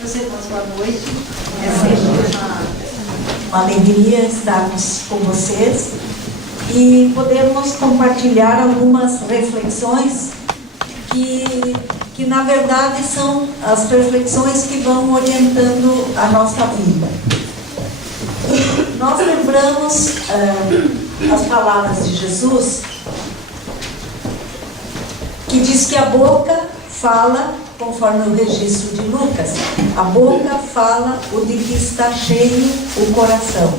Meus irmãos, boa noite. É sempre uma alegria estarmos com vocês e podermos compartilhar algumas reflexões que na verdade são as reflexões que vão orientando a nossa vida. Nós lembramos as palavras de Jesus, que diz que a boca fala, conforme o registro de Lucas, a boca fala o de que está cheio o coração.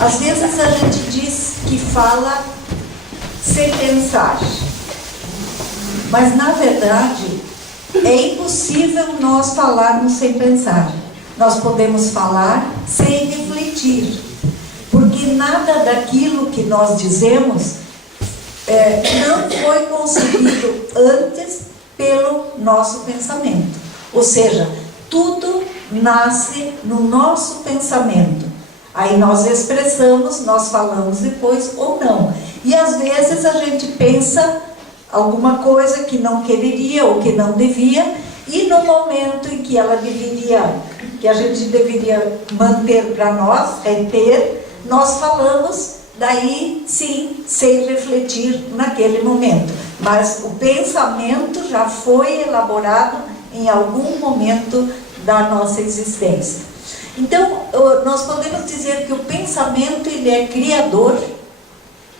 Às vezes a gente diz que fala sem pensar, mas na verdade é impossível nós falarmos sem pensar. Nós podemos falar sem refletir, porque nada daquilo que nós dizemos não foi concebido antes pelo nosso pensamento. Ou seja, tudo nasce no nosso pensamento. Aí nós expressamos, nós falamos depois ou não. E às vezes a gente pensa alguma coisa que não quereria ou que não devia, e no momento em que que a gente deveria manter para nós, reter, nós falamos, daí sim, sem refletir naquele momento. Mas o pensamento já foi elaborado em algum momento da nossa existência. Então, nós podemos dizer que o pensamento ele é criador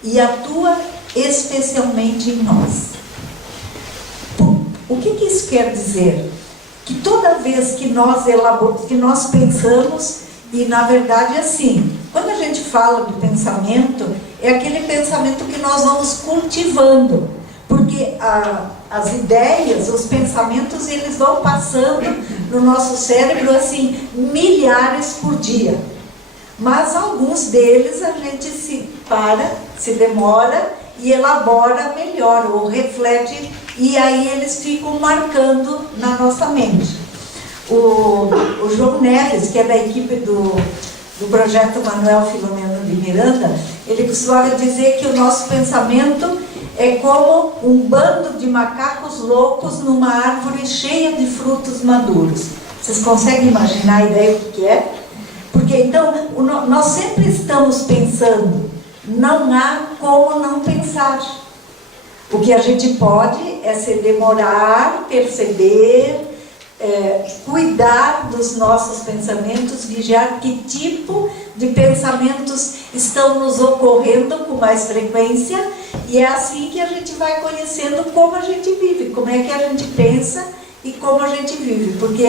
e atua especialmente em nós. O que isso quer dizer? Que toda vez que nós pensamos, e na verdade é assim, quando a gente fala de pensamento, é aquele pensamento que nós vamos cultivando, porque as ideias, os pensamentos, eles vão passando no nosso cérebro assim, milhares por dia. Mas alguns deles a gente se demora e elabora melhor, ou reflete, e aí eles ficam marcando na nossa mente. O João Neves, que é da equipe do projeto Manuel Filomeno de Miranda, ele costumava dizer que o nosso pensamento é como um bando de macacos loucos numa árvore cheia de frutos maduros. Vocês conseguem imaginar a ideia do que é? Porque então, nós sempre estamos pensando, não há como não pensar. O que a gente pode é se demorar, perceber, cuidar dos nossos pensamentos, vigiar que tipo de pensamentos estão nos ocorrendo com mais frequência, e é assim que a gente vai conhecendo como a gente vive, como é que a gente pensa e como a gente vive, porque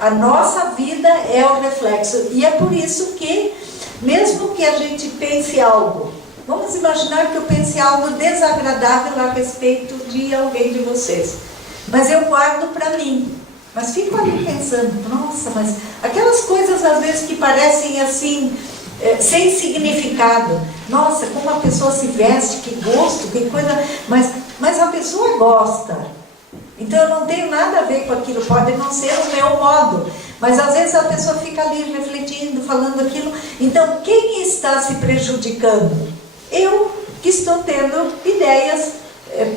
a nossa vida é o reflexo, e é por isso que, mesmo que a gente pense algo, vamos imaginar que eu pense algo desagradável a respeito de alguém de vocês, mas eu guardo para mim. Mas fico ali pensando, nossa, mas aquelas coisas às vezes que parecem assim, sem significado. Nossa, como a pessoa se veste, que gosto, que coisa. Mas a pessoa gosta. Então eu não tenho nada a ver com aquilo, pode não ser o meu modo. Mas às vezes a pessoa fica ali refletindo, falando aquilo. Então quem está se prejudicando? Eu, que estou tendo ideias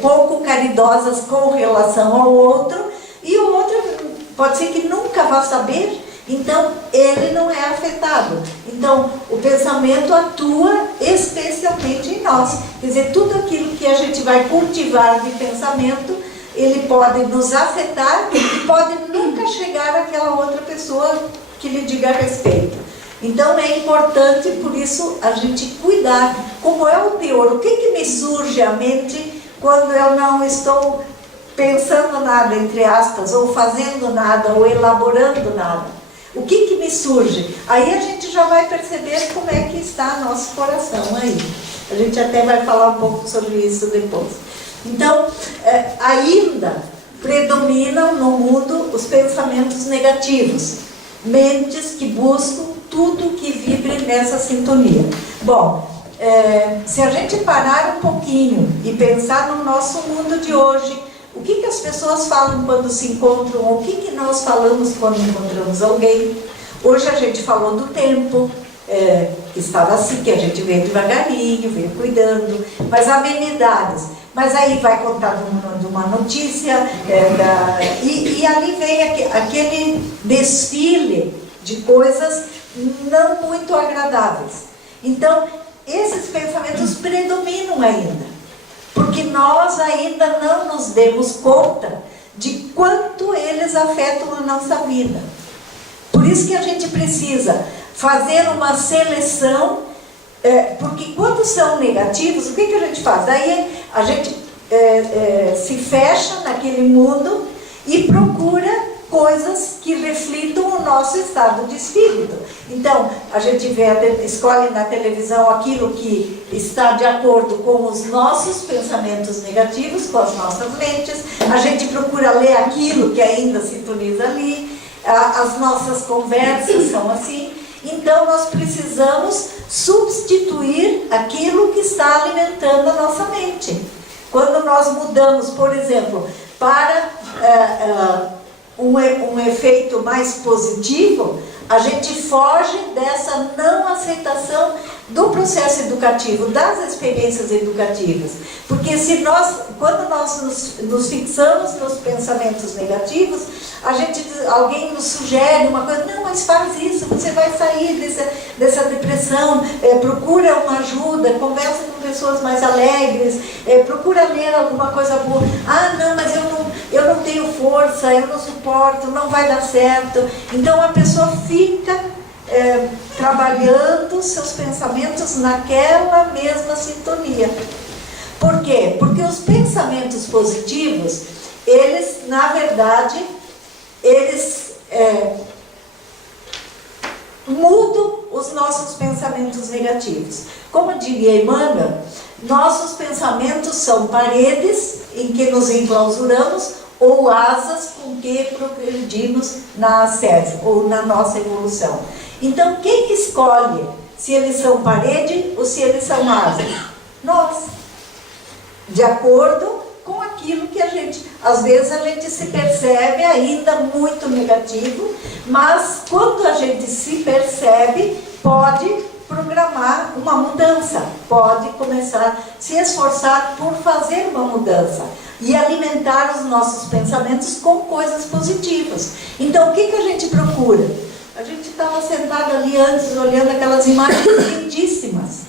pouco caridosas com relação ao outro, e o outro pode ser que nunca vá saber, então ele não é afetado. Então o pensamento atua especialmente em nós. Quer dizer, tudo aquilo que a gente vai cultivar de pensamento, ele pode nos afetar e pode nunca chegar àquela outra pessoa que lhe diga a respeito. Então é importante, por isso, a gente cuidar. Como é o teor? O que me surge à mente quando eu não estou pensando nada, entre aspas, ou fazendo nada, ou elaborando nada? O que me surge? Aí a gente já vai perceber como é que está nosso coração aí. A gente até vai falar um pouco sobre isso depois. Então, ainda predominam no mundo os pensamentos negativos, mentes que buscam tudo que vibre nessa sintonia. Bom, se a gente parar um pouquinho e pensar no nosso mundo de hoje, o que as pessoas falam quando se encontram, ou o que nós falamos quando encontramos alguém? Hoje a gente falou do tempo, que estava assim, que a gente veio devagarinho, veio cuidando, mas amenidades. Mas aí vai contar de uma notícia, e ali vem aquele desfile de coisas não muito agradáveis. Então, esses pensamentos predominam ainda, porque nós ainda não nos demos conta de quanto eles afetam a nossa vida. Por isso que a gente precisa fazer uma seleção, porque quando são negativos, o que a gente faz? Daí a gente se fecha naquele mundo e procura coisas que reflitam o nosso estado de espírito. Então, a gente escolhe na televisão aquilo que está de acordo com os nossos pensamentos negativos, com as nossas mentes. A gente procura ler aquilo que ainda sintoniza ali. As nossas conversas são assim. Então, nós precisamos substituir aquilo que está alimentando a nossa mente. Quando nós mudamos, por exemplo, para um efeito mais positivo, a gente foge dessa não aceitação do processo educativo, das experiências educativas. Porque quando nós nos fixamos nos pensamentos negativos, alguém nos sugere uma coisa, não, mas faz isso, você vai sair dessa depressão, procura uma ajuda, conversa com pessoas mais alegres, procura ler alguma coisa boa. Ah, não, mas eu não tenho força, eu não suporto, não vai dar certo. Então a pessoa fica trabalhando seus pensamentos naquela mesma sintonia. Por quê? Porque os pensamentos positivos, eles, na verdade, mudam os nossos pensamentos negativos. Como diria Emmanuel, nossos pensamentos são paredes em que nos enclausuramos ou asas com que progredimos na ascese ou na nossa evolução. Então, quem escolhe se eles são parede ou se eles são asas? Nós. De acordo com aquilo que às vezes a gente se percebe ainda muito negativo, mas quando a gente se percebe, pode programar uma mudança, pode começar a se esforçar por fazer uma mudança e alimentar os nossos pensamentos com coisas positivas. Então, o que a gente procura? A gente estava sentado ali antes, olhando aquelas imagens lindíssimas.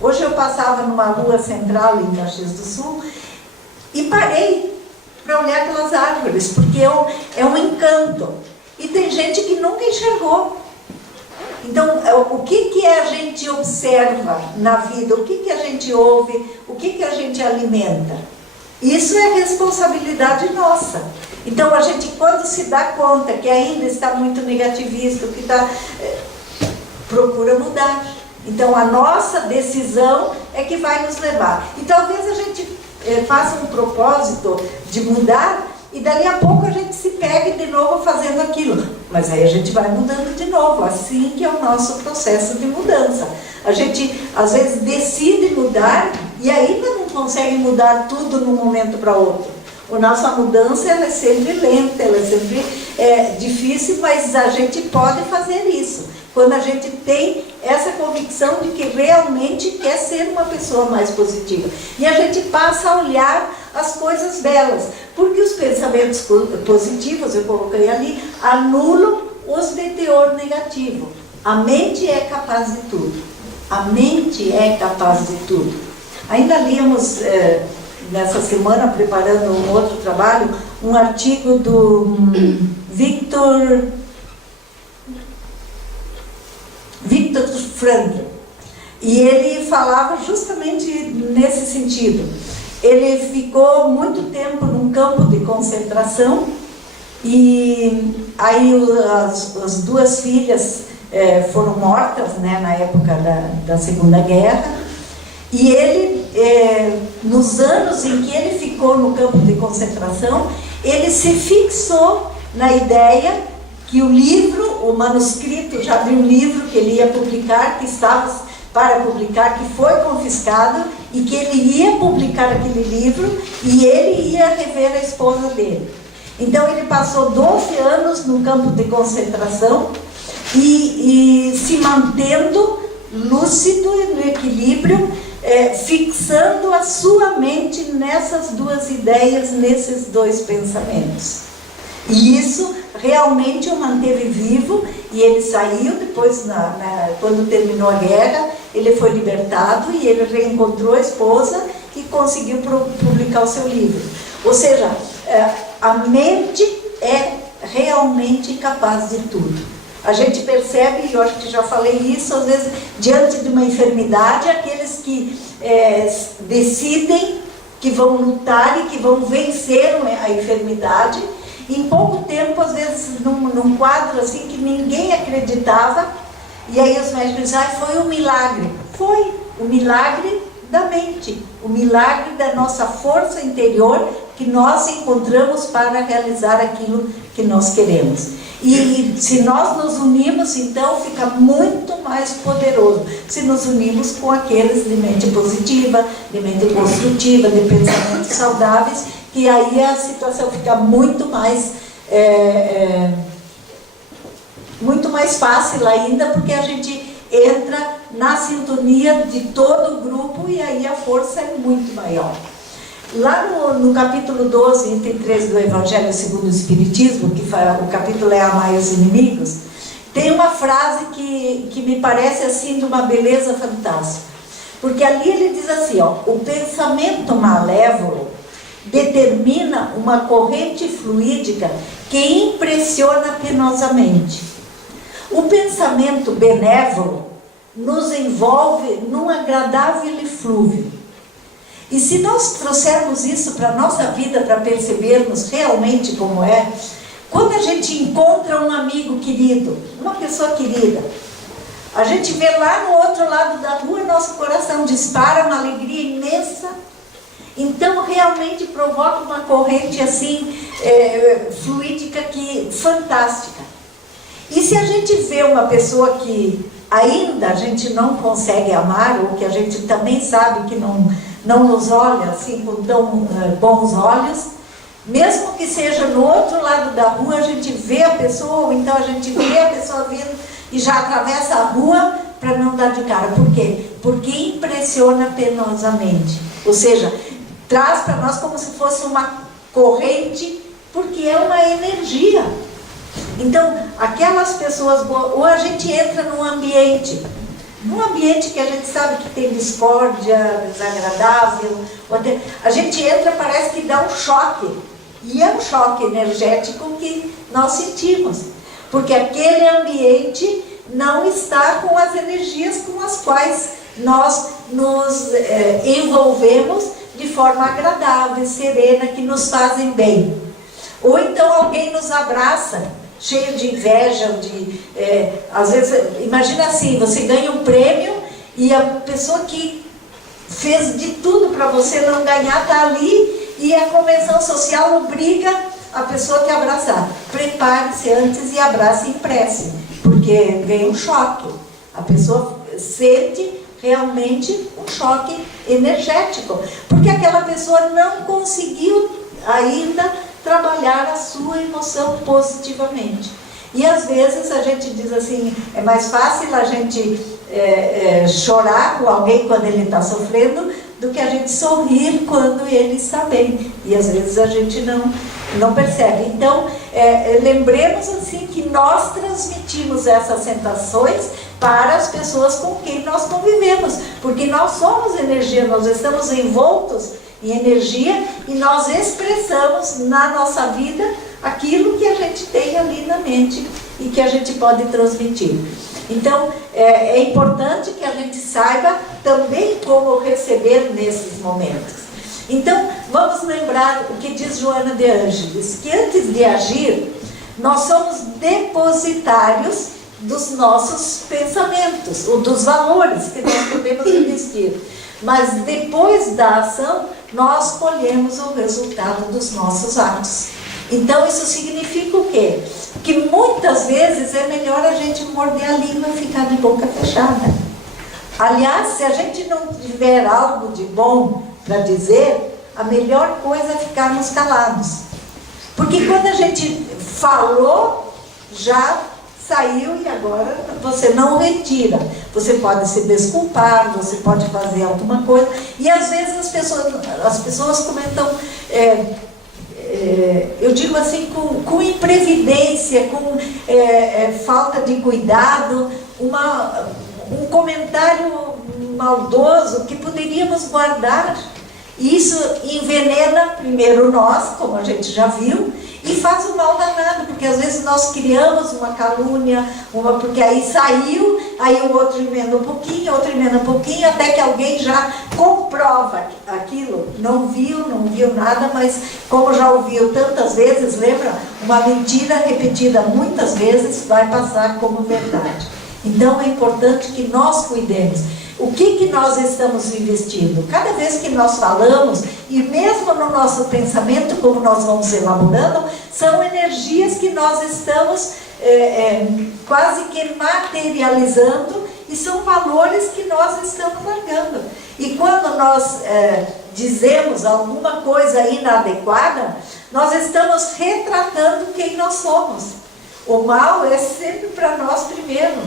Hoje eu passava numa rua central em Caxias do Sul e parei para olhar aquelas árvores, porque é um encanto. E tem gente que nunca enxergou. Então, o que a gente observa na vida, o que a gente ouve, o que a gente alimenta? Isso é responsabilidade nossa. Então, a gente, quando se dá conta que ainda está muito negativista, procura mudar. Então, a nossa decisão é que vai nos levar. E talvez a gente faça um propósito de mudar e dali a pouco a gente se pegue de novo fazendo aquilo. Mas aí a gente vai mudando de novo, assim que é o nosso processo de mudança. A gente, às vezes, decide mudar e ainda não consegue mudar tudo de um momento para outro. A nossa mudança ela é sempre lenta, ela é sempre difícil, mas a gente pode fazer isso. Quando a gente tem essa convicção de que realmente quer ser uma pessoa mais positiva. E a gente passa a olhar as coisas belas. Porque os pensamentos positivos, eu coloquei ali, anulam os de teor negativo. A mente é capaz de tudo. A mente é capaz de tudo. Ainda líamos, nessa semana, preparando um outro trabalho, um artigo do Viktor Frankl. E ele falava justamente nesse sentido. Ele ficou muito tempo num campo de concentração e aí as duas filhas foram mortas, né, na época da Segunda Guerra. E ele, nos anos em que ele ficou no campo de concentração, ele se fixou na ideia que o livro, o manuscrito já de um livro que ele ia publicar, que estava para publicar, que foi confiscado, e que ele ia publicar aquele livro e ele ia rever a esposa dele. Então ele passou 12 anos no campo de concentração e se mantendo lúcido e no equilíbrio, fixando a sua mente nessas duas ideias, nesses dois pensamentos. E isso realmente o manteve vivo, e ele saiu depois, quando terminou a guerra, ele foi libertado e ele reencontrou a esposa e conseguiu publicar o seu livro. Ou seja, a mente é realmente capaz de tudo. A gente percebe, e eu acho que já falei isso, às vezes, diante de uma enfermidade, aqueles que decidem que vão lutar e que vão vencer a enfermidade, em pouco tempo, às vezes, num quadro assim que ninguém acreditava, e aí os médicos dizem, foi um milagre. Foi o milagre da mente, o milagre da nossa força interior que nós encontramos para realizar aquilo que nós queremos. E se nós nos unimos, então fica muito mais poderoso. Se nos unimos com aqueles de mente positiva, de mente construtiva, de pensamentos saudáveis, que aí a situação fica muito mais fácil ainda, porque a gente entra na sintonia de todo o grupo e aí a força é muito maior. Lá no capítulo 12, item 13 do Evangelho segundo o Espiritismo, que o capítulo é Amai os Inimigos, tem uma frase que me parece assim de uma beleza fantástica. Porque ali ele diz assim, o pensamento malévolo determina uma corrente fluídica que impressiona penosamente. O pensamento benévolo nos envolve num agradável eflúvio. E se nós trouxermos isso para a nossa vida, para percebermos realmente como é, quando a gente encontra um amigo querido, uma pessoa querida, a gente vê lá no outro lado da rua, nosso coração dispara, uma alegria imensa. Então realmente provoca uma corrente assim, fluídica, fantástica. E se a gente vê uma pessoa que ainda a gente não consegue amar, ou que a gente também sabe que não nos olha assim com tão bons olhos, mesmo que seja no outro lado da rua, a gente vê a pessoa, ou então a gente vê a pessoa vindo e já atravessa a rua para não dar de cara. Por quê? Porque impressiona penosamente. Ou seja, traz para nós como se fosse uma corrente, porque é uma energia. Então, aquelas pessoas boas, ou a gente entra num ambiente que a gente sabe que tem discórdia, desagradável, a gente entra, parece que dá um choque, e é um choque energético que nós sentimos, porque aquele ambiente não está com as energias com as quais nós nos envolvemos de forma agradável, serena, que nos fazem bem. Ou então alguém nos abraça, cheio de inveja, às vezes, imagina assim, você ganha um prêmio e a pessoa que fez de tudo para você não ganhar está ali, e a convenção social obriga a pessoa a te abraçar. Prepare-se antes e abrace em prece, porque vem um choque. A pessoa sente realmente um choque energético, porque aquela pessoa não conseguiu ainda trabalhar a sua emoção positivamente. E às vezes a gente diz assim, é mais fácil a gente chorar com alguém quando ele está sofrendo do que a gente sorrir quando ele está bem. E às vezes a gente não percebe. Então, lembremos assim que nós transmitimos essas sensações para as pessoas com quem nós convivemos, porque nós somos energia, nós estamos envoltos em energia e nós expressamos na nossa vida aquilo que a gente tem ali na mente e que a gente pode transmitir. Então, é importante que a gente saiba também como receber nesses momentos. Então, vamos lembrar o que diz Joana de Ângeles, que antes de agir, nós somos depositários dos nossos pensamentos, ou dos valores que nós podemos investir. Mas depois da ação, nós colhemos o resultado dos nossos atos. Então isso significa o quê? Que muitas vezes é melhor a gente morder a língua e ficar de boca fechada. Aliás, se a gente não tiver algo de bom para dizer, a melhor coisa é ficarmos calados. Porque quando a gente falou, já saiu e agora você não retira. Você pode se desculpar, você pode fazer alguma coisa. E às vezes as pessoas comentam, eu digo assim, com imprevidência, com falta de cuidado, um comentário maldoso que poderíamos guardar. E isso envenena primeiro nós, como a gente já viu, e faz um mal danado, porque às vezes nós criamos uma calúnia, porque aí saiu, aí o outro emenda um pouquinho, outro emenda um pouquinho, até que alguém já comprova aquilo. Não viu nada, mas como já ouviu tantas vezes, lembra? Uma mentira repetida muitas vezes vai passar como verdade. Então é importante que nós cuidemos. O que nós estamos investindo? Cada vez que nós falamos, e mesmo no nosso pensamento, como nós vamos elaborando, são energias que nós estamos quase que materializando, e são valores que nós estamos largando. E quando nós dizemos alguma coisa inadequada, nós estamos retratando quem nós somos. O mal é sempre para nós primeiro.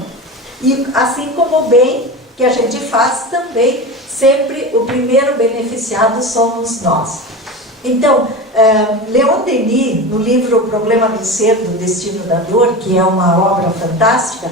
E assim como o bem que a gente faz também, sempre o primeiro beneficiado somos nós. Então, Leon Denis, no livro O Problema do Ser, do Destino da Dor, que é uma obra fantástica,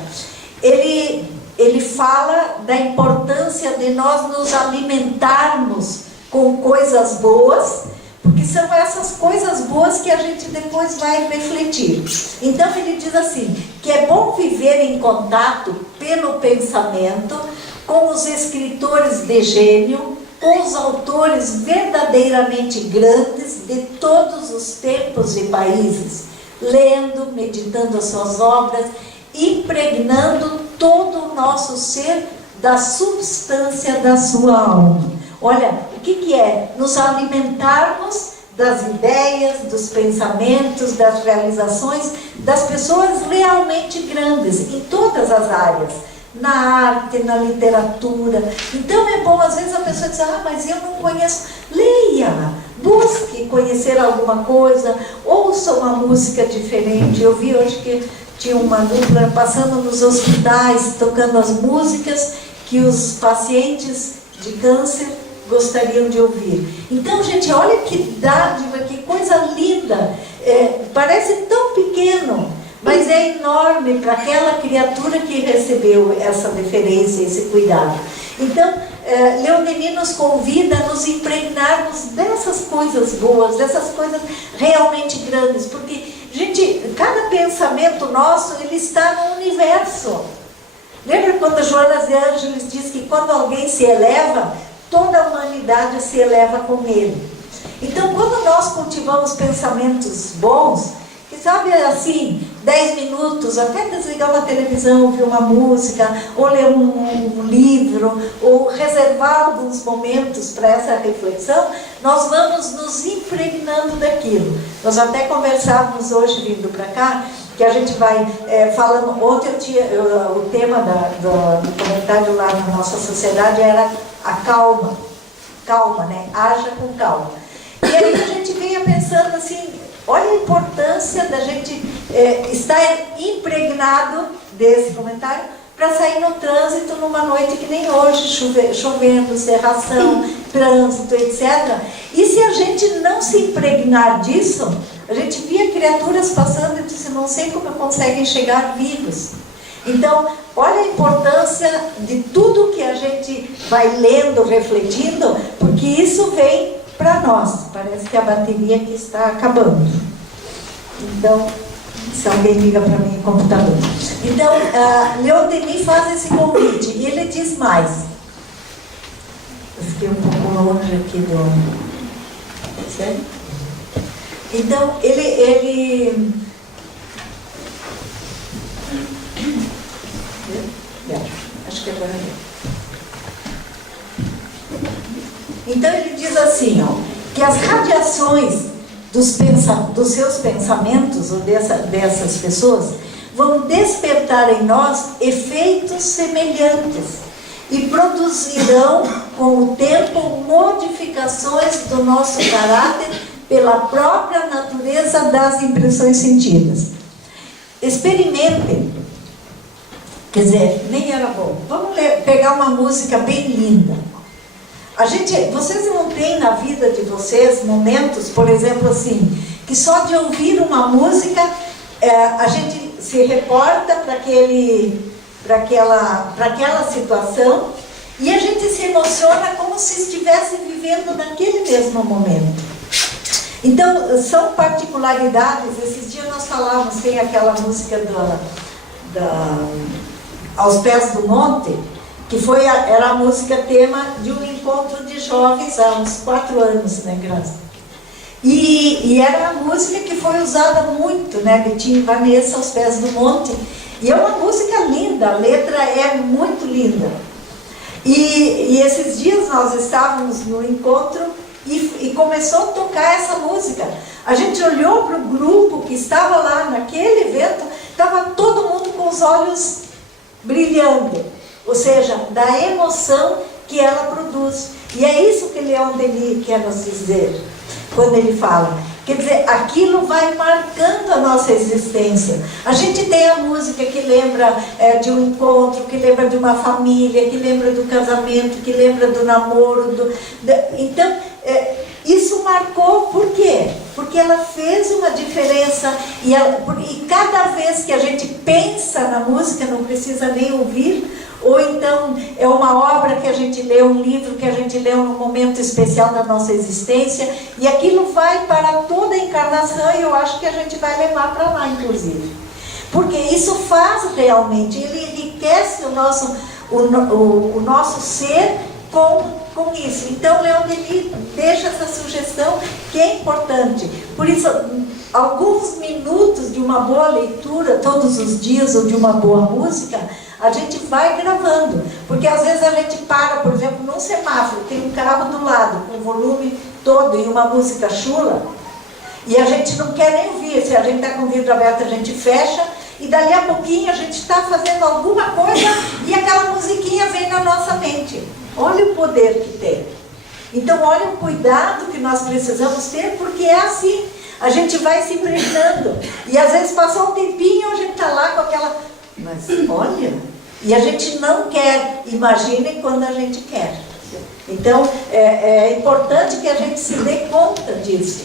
ele fala da importância de nós nos alimentarmos com coisas boas, porque são essas coisas boas que a gente depois vai refletir. Então ele diz assim, que é bom viver em contato pelo pensamento com os escritores de gênio, com os autores verdadeiramente grandes de todos os tempos e países, lendo, meditando as suas obras, impregnando todo o nosso ser da substância da sua alma. Olha, o que é? Nos alimentarmos das ideias, dos pensamentos, das realizações das pessoas realmente grandes, em todas as áreas. Na arte, na literatura. Então é bom, às vezes a pessoa diz, mas eu não conheço. Leia, busque conhecer alguma coisa, ouça uma música diferente. Eu vi hoje que tinha uma dupla passando nos hospitais, tocando as músicas que os pacientes de câncer gostariam de ouvir. Então, gente, olha que dádiva, que coisa linda. Parece tão pequeno, mas é enorme para aquela criatura que recebeu essa deferência, esse cuidado. Então, Leon Denis nos convida a nos impregnarmos dessas coisas boas, dessas coisas realmente grandes, porque, gente, cada pensamento nosso, ele está no universo. Lembra quando Joana de Ângeles diz que quando alguém se eleva, toda a humanidade se eleva com ele. Então, quando nós cultivamos pensamentos bons, que sabe assim, 10 minutos, até desligar uma televisão, ouvir uma música, ou ler um livro, ou reservar alguns momentos para essa reflexão, nós vamos nos impregnando daquilo. Nós até conversávamos hoje, vindo para cá, que a gente vai falando. Ontem o tema do comentário lá na nossa sociedade era a calma, né? Haja com calma. E aí a gente vinha pensando assim, olha a importância da gente estar impregnado desse comentário para sair no trânsito numa noite que nem hoje, chovendo, cerração, trânsito, etc. E se a gente não se impregnar disso, a gente via criaturas passando e disse, não sei como conseguem chegar vivos. Então, olha a importância de tudo que a gente vai lendo, refletindo, porque isso vem para nós. Parece que a bateria aqui está acabando. Então, se alguém liga para mim no computador. Então, Leon Denis faz esse convite e ele diz mais. Eu fiquei um pouco longe aqui do... Sério? Então, ele acho que agora Então ele diz assim, que as radiações dos seus pensamentos, ou dessas pessoas, vão despertar em nós efeitos semelhantes e produzirão, com o tempo, modificações do nosso caráter pela própria natureza das impressões sentidas. Experimentem Quer dizer, nem era bom. Vamos pegar uma música bem linda. Vocês não têm na vida de vocês momentos, por exemplo, assim, que só de ouvir uma música, a gente se reporta para aquela situação e a gente se emociona como se estivesse vivendo naquele mesmo momento. Então, são particularidades. Esses dias nós falávamos, tem aquela música Aos Pés do Monte, que era a música tema de um encontro de jovens há uns 4 anos, né, Graça? E era a música que foi usada muito, né, Betinho e Vanessa, Aos Pés do Monte. E é uma música linda, a letra é muito linda. E esses dias nós estávamos no encontro e começou a tocar essa música. A gente olhou para o grupo que estava lá naquele evento, estava todo mundo com os olhos brilhando, ou seja, da emoção que ela produz. E é isso que Leon Denis quer nos dizer quando ele fala. Quer dizer, aquilo vai marcando a nossa existência. A gente tem a música que lembra de um encontro, que lembra de uma família, que lembra do casamento, que lembra do namoro. Então, isso marcou por quê? Porque ela fez uma diferença e cada vez que a gente pensa na música, não precisa nem ouvir, ou então é uma obra que a gente lê, um livro que a gente leu num momento especial da nossa existência, e aquilo vai para toda a encarnação, e eu acho que a gente vai levar para lá, inclusive. Porque isso faz realmente, ele enriquece o nosso ser com isso. Então, Leon Denis deixa essa sugestão que é importante. Por isso, alguns minutos de uma boa leitura, todos os dias, ou de uma boa música, a gente vai gravando. Porque às vezes a gente para, por exemplo, num semáforo, tem um carro do lado, com o volume todo e uma música chula, e a gente não quer nem ouvir. Se a gente está com o vidro aberto, a gente fecha, e dali a pouquinho a gente está fazendo alguma coisa e aquela musiquinha vem na nossa mente. Olha o poder que tem. Então, olha o cuidado que nós precisamos ter, porque é assim. A gente vai se impregnando. E às vezes passou um tempinho, a gente está lá com aquela... Mas olha... E a gente não quer. Imaginem quando a gente quer. Então, é importante que a gente se dê conta disso.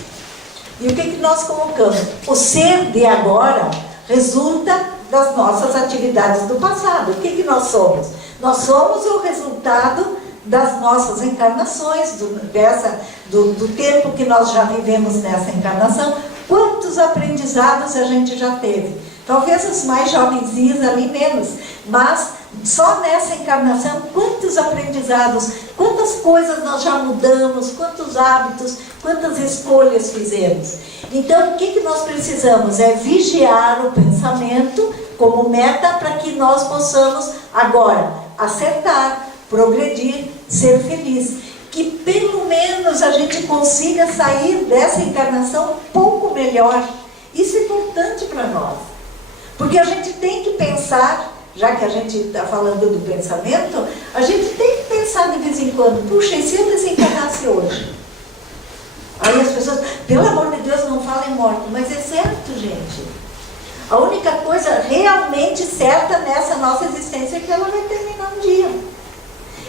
E o que nós colocamos? O ser de agora resulta das nossas atividades do passado. O que nós somos? Nós somos o resultado das nossas encarnações, do tempo que nós já vivemos nessa encarnação. Quantos aprendizados a gente já teve? Talvez os mais jovenzinhos ali menos, mas só nessa encarnação, quantos aprendizados, quantas coisas nós já mudamos, quantos hábitos, quantas escolhas fizemos. Então, o que nós precisamos? É vigiar o pensamento como meta para que nós possamos agora acertar, progredir, ser feliz. Que pelo menos a gente consiga sair dessa encarnação um pouco melhor. Isso é importante para nós. Porque a gente tem que pensar, já que a gente está falando do pensamento, a gente tem que pensar de vez em quando, puxa, e se eu desencarnasse hoje? Aí as pessoas, pelo amor de Deus, não falem morte, mas é certo, gente. A única coisa realmente certa nessa nossa existência é que ela vai terminar um dia.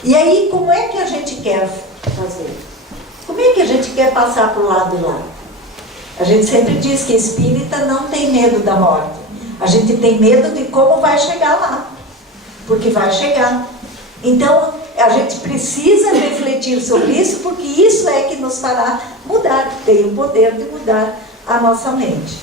E aí, como é que a gente quer fazer? Como é que a gente quer passar para o lado de lá? A gente sempre diz que espírita não tem medo da morte. A gente tem medo de como vai chegar lá. Porque vai chegar. Então, a gente precisa refletir sobre isso, porque isso é que nos fará mudar. Tem o poder de mudar a nossa mente.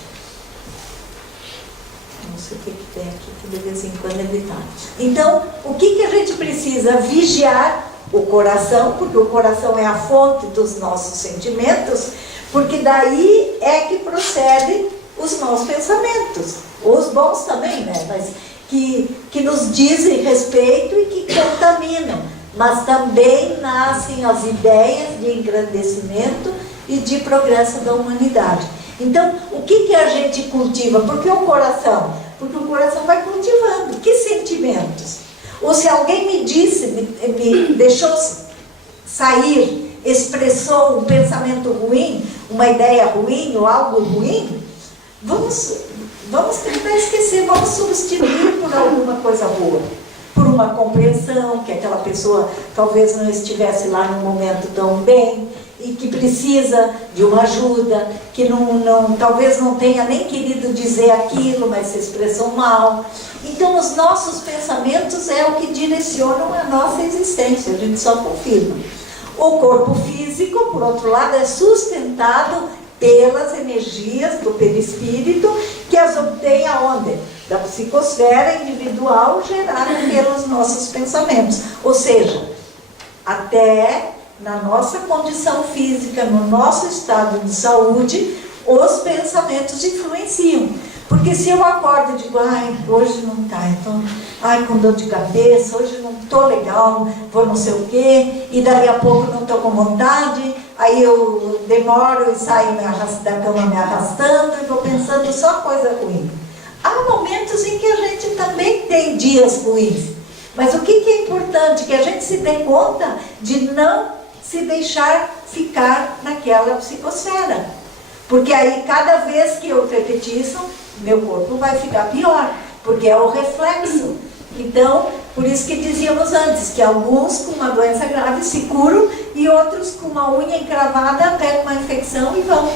Não sei o que tem aqui, que de vez em quando é detalhe. Então, o que a gente precisa? Vigiar o coração, porque o coração é a fonte dos nossos sentimentos, porque daí é que procedem os maus pensamentos. Os bons também, né? Mas que nos dizem respeito e que contaminam. Mas também nascem as ideias de engrandecimento e de progresso da humanidade. Então, o que a gente cultiva? Por que o coração? Porque o coração vai cultivando. Que sentimentos? Ou se alguém me disse, me deixou sair, expressou um pensamento ruim, uma ideia ruim ou algo ruim, vamos vamos tentar esquecer, vamos substituir por alguma coisa boa, por uma compreensão, que aquela pessoa talvez não estivesse lá no momento tão bem, e que precisa de uma ajuda, que talvez não tenha nem querido dizer aquilo, mas se expressou mal. Então os nossos pensamentos é o que direcionam a nossa existência, a gente só confirma. O corpo físico, por outro lado, é sustentado pelas energias do perispírito, que as obtém aonde? Da psicosfera individual gerada pelos nossos pensamentos. Ou seja, até na nossa condição física, no nosso estado de saúde, os pensamentos influenciam. Porque se eu acordo e digo, ai, hoje não tá, então, ai, com dor de cabeça, hoje não tô legal, vou não sei o quê, e dali a pouco não tô com vontade, aí eu demoro e saio da cama me arrastando e vou pensando só coisa ruim. Há momentos em que a gente também tem dias ruins, mas o que é importante? Que a gente se dê conta de não se deixar ficar naquela psicosfera. Porque aí, cada vez que eu repetir isso, meu corpo vai ficar pior, porque é o reflexo. Então, por isso que dizíamos antes, que alguns com uma doença grave se curam e outros com uma unha encravada pegam uma infecção e vão.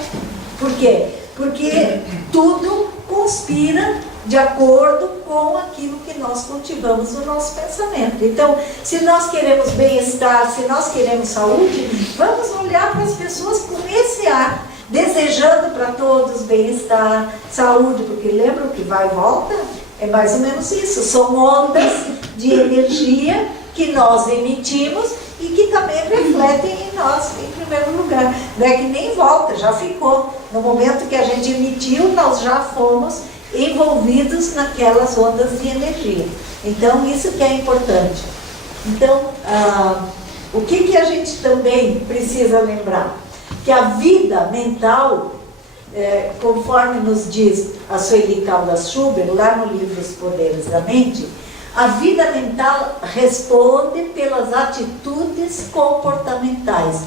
Por quê? Porque tudo conspira de acordo com aquilo que nós cultivamos no nosso pensamento. Então, se nós queremos bem-estar, se nós queremos saúde, vamos olhar para as pessoas com esse ar, desejando para todos bem-estar, saúde, porque lembram que vai e volta? É mais ou menos isso, são ondas de energia que nós emitimos e que também refletem em nós, em primeiro lugar. Não é que nem volta, já ficou. No momento que a gente emitiu, nós já fomos envolvidos naquelas ondas de energia. Então, isso que é importante. Então, o que a gente também precisa lembrar? Que a vida mental, conforme nos diz a Sueli Caldas Schubert, lá no livro Os Poderes da Mente, a vida mental responde pelas atitudes comportamentais,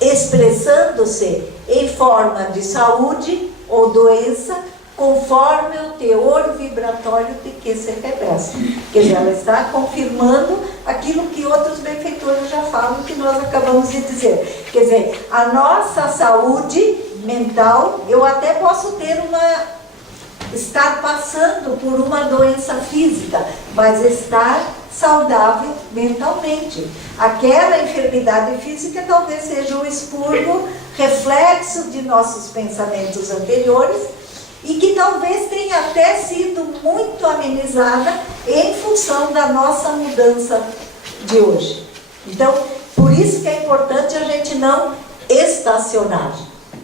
expressando-se em forma de saúde ou doença, conforme o teor vibratório de que se reveste. Quer dizer, ela está confirmando aquilo que outros benfeitores já falam, que nós acabamos de dizer. Quer dizer, a nossa saúde mental, eu até posso estar passando por uma doença física, mas estar saudável mentalmente. Aquela enfermidade física talvez seja um expurgo, reflexo de nossos pensamentos anteriores, e que talvez tenha até sido muito amenizada em função da nossa mudança de hoje. Então, por isso que é importante a gente não estacionar.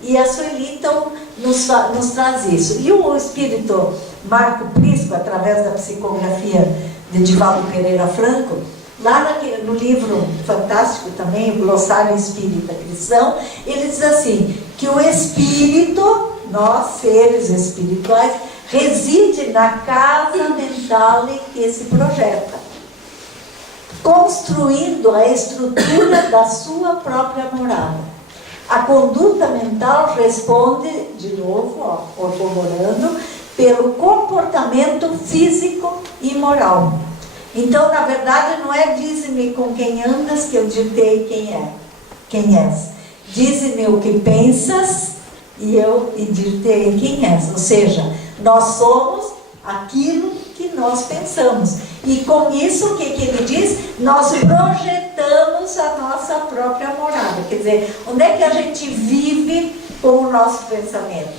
E a Sueli, então, nos traz isso. E o espírito Marco Prisco, através da psicografia de Divaldo Pereira Franco, lá no livro fantástico também, o Glossário Espírita Cristão, ele diz assim, que o espírito, nós, seres espirituais, reside na casa mental em que se projeta, construindo a estrutura da sua própria morada. A conduta mental responde, de novo, corroborando, pelo comportamento físico e moral. Então, na verdade, não é dize-me com quem andas que eu direi quem és. Dize-me o que pensas e eu direi quem és. Ou seja, nós somos aquilo que nós pensamos. E com isso, o que ele diz? Nós projetamos a nossa própria morada. Quer dizer, onde é que a gente vive com o nosso pensamento?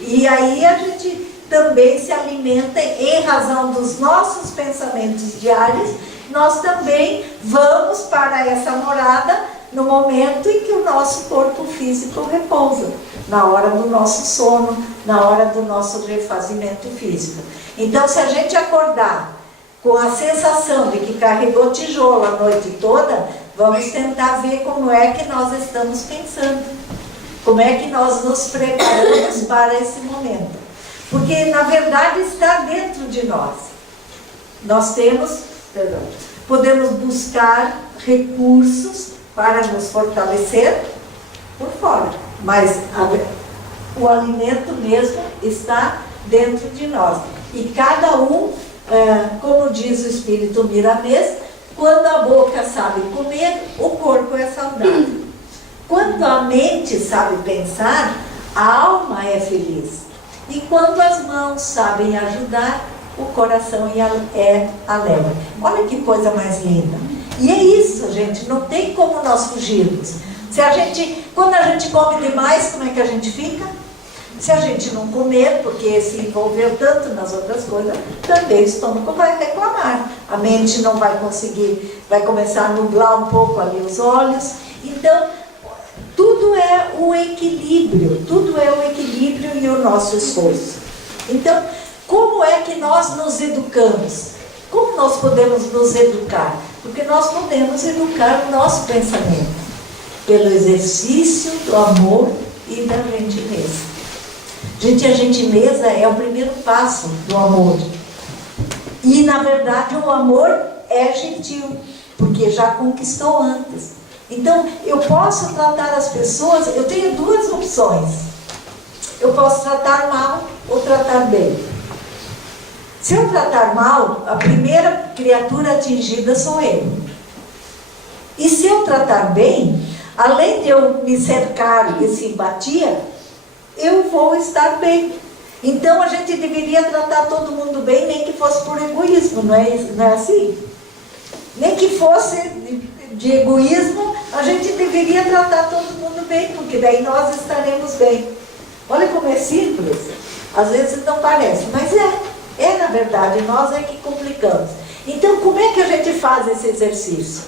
E aí a gente também se alimenta, em razão dos nossos pensamentos diários, nós também vamos para essa morada no momento em que o nosso corpo físico repousa, na hora do nosso sono, na hora do nosso refazimento físico. Então, se a gente acordar com a sensação de que carregou tijolo a noite toda, vamos tentar ver como é que nós estamos pensando, como é que nós nos preparamos para esse momento. Porque, na verdade, está dentro de nós. Nós podemos buscar recursos para nos fortalecer por fora, mas o alimento mesmo está dentro de nós. E cada um, como diz o espírito milanês, quando a boca sabe comer, o corpo é saudável. Quando a mente sabe pensar, a alma é feliz. E quando as mãos sabem ajudar, o coração é alegre. Olha que coisa mais linda. E é isso, gente, não tem como nós fugirmos. Quando a gente come demais, como é que a gente fica? Se a gente não comer, porque se envolveu tanto nas outras coisas, também o estômago vai reclamar. A mente não vai conseguir, vai começar a nublar um pouco ali os olhos. Então, tudo é o equilíbrio, e o nosso esforço. Então, como é que nós nos educamos? Como nós podemos nos educar? Porque nós podemos educar o nosso pensamento pelo exercício do amor e da gentileza. Gente, a gentileza é o primeiro passo do amor. E, na verdade, o amor é gentil, porque já conquistou antes. Então, eu posso tratar as pessoas, eu tenho duas opções. Eu posso tratar mal ou tratar bem. Se eu tratar mal, a primeira criatura atingida sou eu. E se eu tratar bem, além de eu me cercar de simpatia, eu vou estar bem. Então a gente deveria tratar todo mundo bem, nem que fosse por egoísmo, não é assim? Nem que fosse de egoísmo, a gente deveria tratar todo mundo bem, porque daí nós estaremos bem. Olha como é simples. Às vezes não parece, mas é na verdade, nós é que complicamos. Então, como é que a gente faz esse exercício?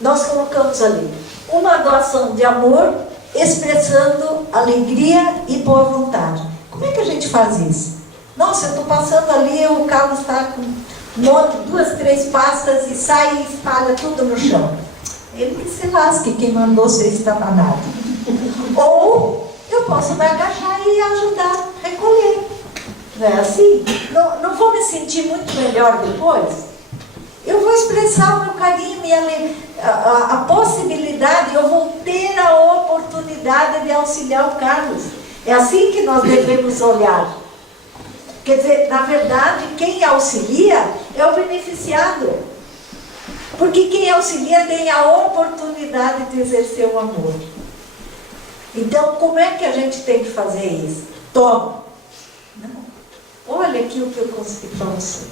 Nós colocamos ali uma doação de amor, expressando alegria e boa vontade. Como é que a gente faz isso? Nossa, eu estou passando ali, o Carlos está com um monte, 2, 3 pastas e sai e espalha tudo no chão. Ele que se lasque, quem mandou ser estabanado. Ou eu posso me agachar e ajudar a recolher. Não é assim? Não vou me sentir muito melhor depois? Eu vou expressar o meu carinho e a possibilidade, eu vou ter a oportunidade de auxiliar o Carlos. É assim que nós devemos olhar. Quer dizer, na verdade, quem auxilia é o beneficiado. Porque quem auxilia tem a oportunidade de exercer o amor. Então, como é que a gente tem que fazer isso? Toma. Não. Olha aqui o que eu consegui para você.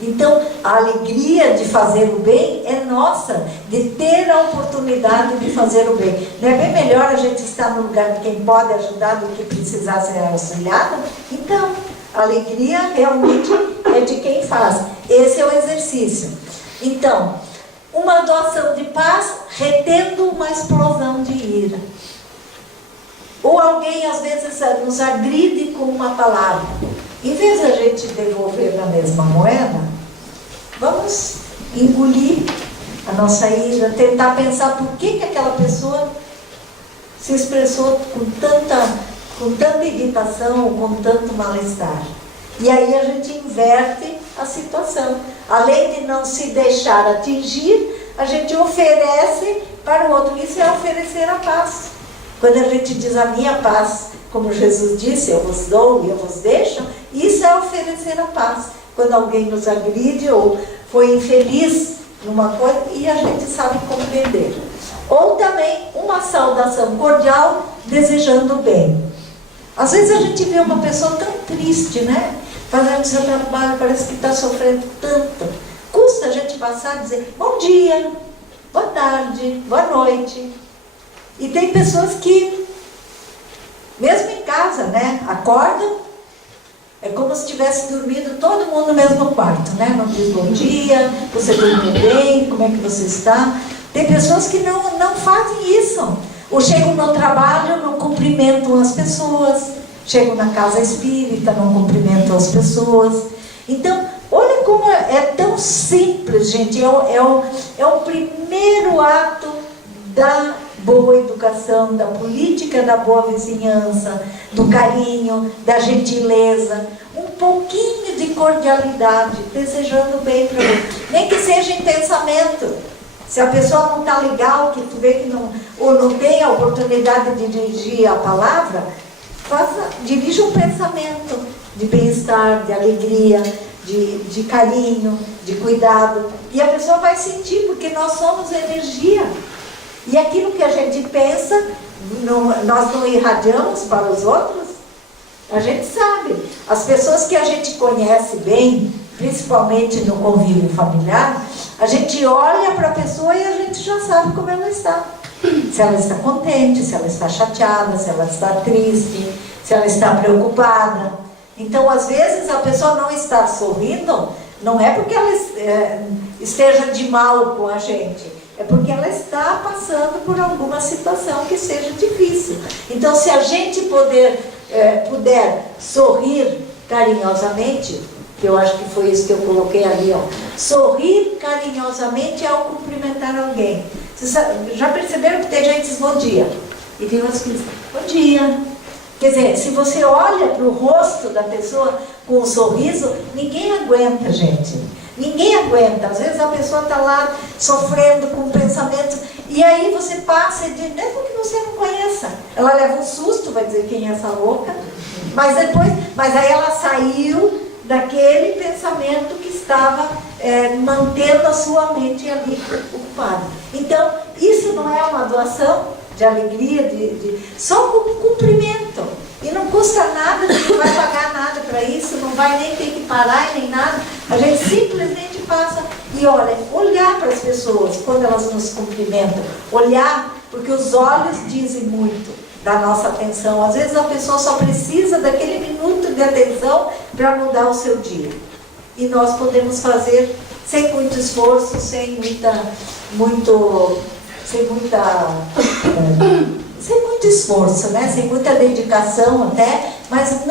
Então, a alegria de fazer o bem é nossa, de ter a oportunidade de fazer o bem. Não é bem melhor a gente estar no lugar de quem pode ajudar do que precisar ser auxiliado? Então, a alegria realmente é de quem faz. Esse é o exercício. Então, uma doação de paz retendo uma explosão de ira. Ou alguém às vezes nos agride com uma palavra. Em vez de a gente devolver na mesma moeda, vamos engolir a nossa ira, tentar pensar por que aquela pessoa se expressou com tanta irritação, com tanto mal-estar. E aí a gente inverte a situação. Além de não se deixar atingir, a gente oferece para o outro. Isso é oferecer a paz. Quando a gente diz a minha paz, como Jesus disse, eu vos dou e eu vos deixo, isso é oferecer a paz. Quando alguém nos agride ou foi infeliz numa coisa e a gente sabe compreender. Ou também uma saudação cordial desejando o bem. Às vezes a gente vê uma pessoa tão triste, né? Fazendo seu trabalho, parece que está sofrendo tanto. Custa a gente passar e dizer bom dia, boa tarde, boa noite. E tem pessoas que, mesmo em casa, né, acordam, é como se tivesse dormido todo mundo no mesmo quarto, né? Não diz bom dia, você dormiu bem, como é que você está? Tem pessoas que não fazem isso. Ou chegam no trabalho, não cumprimentam as pessoas. Chegam na casa espírita, não cumprimentam as pessoas. Então, olha como é tão simples, gente. É o primeiro ato da boa educação, da política da boa vizinhança, do carinho, da gentileza, um pouquinho de cordialidade, desejando bem para você, nem que seja em pensamento. Se a pessoa não está legal, que tu vê que não tem a oportunidade de dirigir a palavra, dirija um pensamento de bem-estar, de alegria, de carinho, de cuidado. E a pessoa vai sentir, porque nós somos energia. E aquilo que a gente pensa, nós não irradiamos para os outros. A gente sabe. As pessoas que a gente conhece bem, principalmente no convívio familiar, a gente olha para a pessoa e a gente já sabe como ela está. Se ela está contente, se ela está chateada, se ela está triste, se ela está preocupada. Então, às vezes, a pessoa não está sorrindo, não é porque ela esteja de mal com a gente, é porque ela está passando por alguma situação que seja difícil. Então, se a gente puder sorrir carinhosamente, que eu acho que foi isso que eu coloquei ali, ó. Sorrir carinhosamente ao cumprimentar alguém. Vocês já perceberam que tem gente que diz bom dia? E tem outros que dizem bom dia. Quer dizer, se você olha para o rosto da pessoa com um sorriso, ninguém aguenta, gente. Ninguém aguenta. Às vezes a pessoa está lá sofrendo com pensamentos, e aí você passa e diz, mesmo que você não conheça, ela leva um susto, vai dizer quem é essa louca, mas aí ela saiu daquele pensamento que estava mantendo a sua mente ali ocupada. Então, isso não é uma doação de alegria, só com cumprimento. E não custa nada, não vai pagar nada para isso, não vai nem ter que parar e nem nada. A gente simplesmente passa e olha, olhar para as pessoas quando elas nos cumprimentam. Olhar, porque os olhos dizem muito da nossa atenção. Às vezes a pessoa só precisa daquele minuto de atenção para mudar o seu dia. E nós podemos fazer sem muito esforço, sem muito esforço, né? Sem muita dedicação até, mas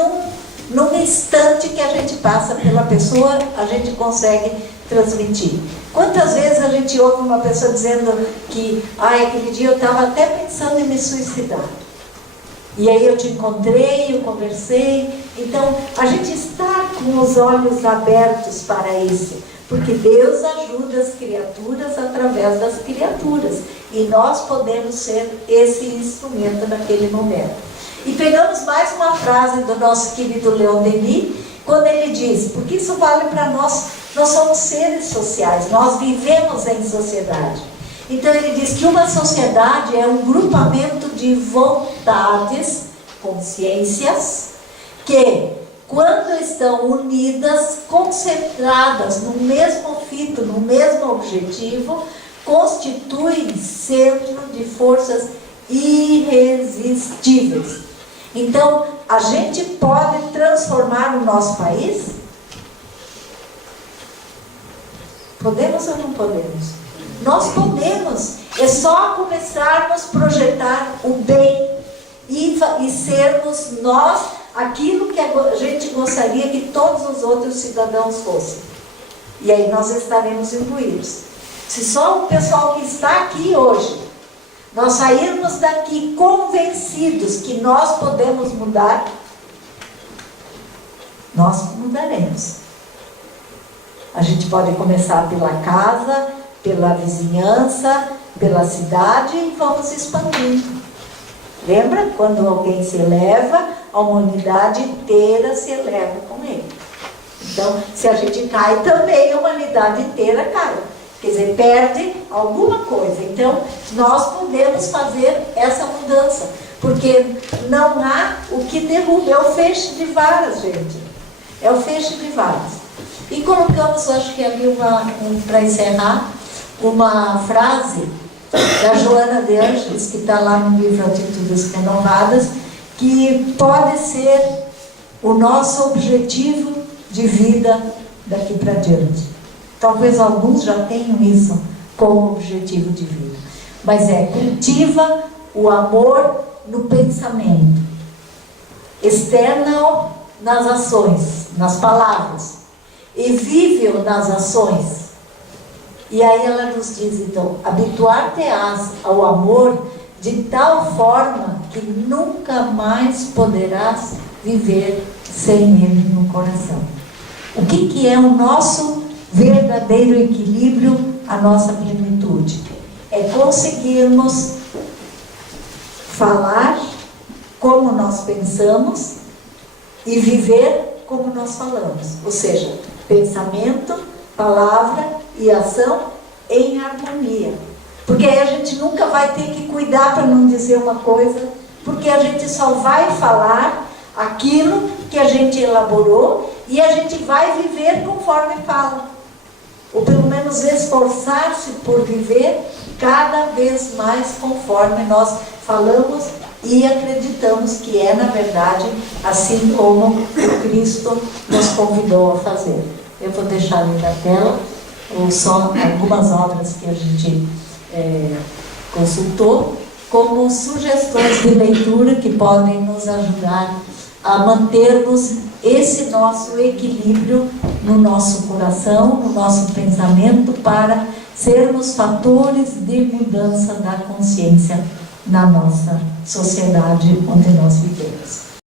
num instante que a gente passa pela pessoa, a gente consegue transmitir. Quantas vezes a gente ouve uma pessoa dizendo que aquele dia eu estava até pensando em me suicidar. E aí eu te encontrei, eu conversei. Então, a gente está com os olhos abertos para isso, porque Deus ajuda as criaturas através das criaturas. E nós podemos ser esse instrumento naquele momento. E pegamos mais uma frase do nosso querido Leon Denis, quando ele diz, porque isso vale para nós, nós somos seres sociais, nós vivemos em sociedade. Então ele diz que uma sociedade é um grupamento de vontades, consciências, que quando estão unidas, concentradas no mesmo fito, no mesmo objetivo, constituem centro de forças irresistíveis. Então, a gente pode transformar o nosso país? Podemos ou não podemos? Nós podemos. É só começarmos a projetar o bem e sermos nós aquilo que a gente gostaria que todos os outros cidadãos fossem. E aí nós estaremos imbuídos. Se só o pessoal que está aqui hoje, nós sairmos daqui convencidos que nós podemos mudar, nós mudaremos. A gente pode começar pela casa, pela vizinhança, pela cidade e vamos expandindo. Lembra? Quando alguém se eleva, a humanidade inteira se eleva com ele. Então, se a gente cai, também a humanidade inteira cai. Quer dizer, perde alguma coisa. Então, nós podemos fazer essa mudança. Porque não há o que derruba. É o feixe de varas, gente. É o feixe de varas. E colocamos, acho que ali, para encerrar, uma frase da Joana de Ângeles, que está lá no livro Atitudes Renovadas, que pode ser o nosso objetivo de vida daqui para diante. Talvez alguns já tenham isso como objetivo de vida. Mas cultiva o amor no pensamento. Externa-o nas ações, nas palavras. E vive-o nas ações. E aí ela nos diz, então, habituar-te-ás ao amor de tal forma que nunca mais poderás viver sem ele no coração. O que é o nosso verdadeiro equilíbrio, a nossa plenitude? É conseguirmos falar como nós pensamos e viver como nós falamos. Ou seja, pensamento, palavra e ação em harmonia. Porque aí a gente nunca vai ter que cuidar para não dizer uma coisa, porque a gente só vai falar aquilo que a gente elaborou e a gente vai viver conforme fala. Ou pelo menos esforçar-se por viver cada vez mais conforme nós falamos e acreditamos que é, na verdade, assim como o Cristo nos convidou a fazer. Eu vou deixar ali na tela só algumas obras que a gente consultou, como sugestões de leitura que podem nos ajudar a mantermos esse nosso equilíbrio no nosso coração, no nosso pensamento, para sermos fatores de mudança da consciência na nossa sociedade onde nós vivemos.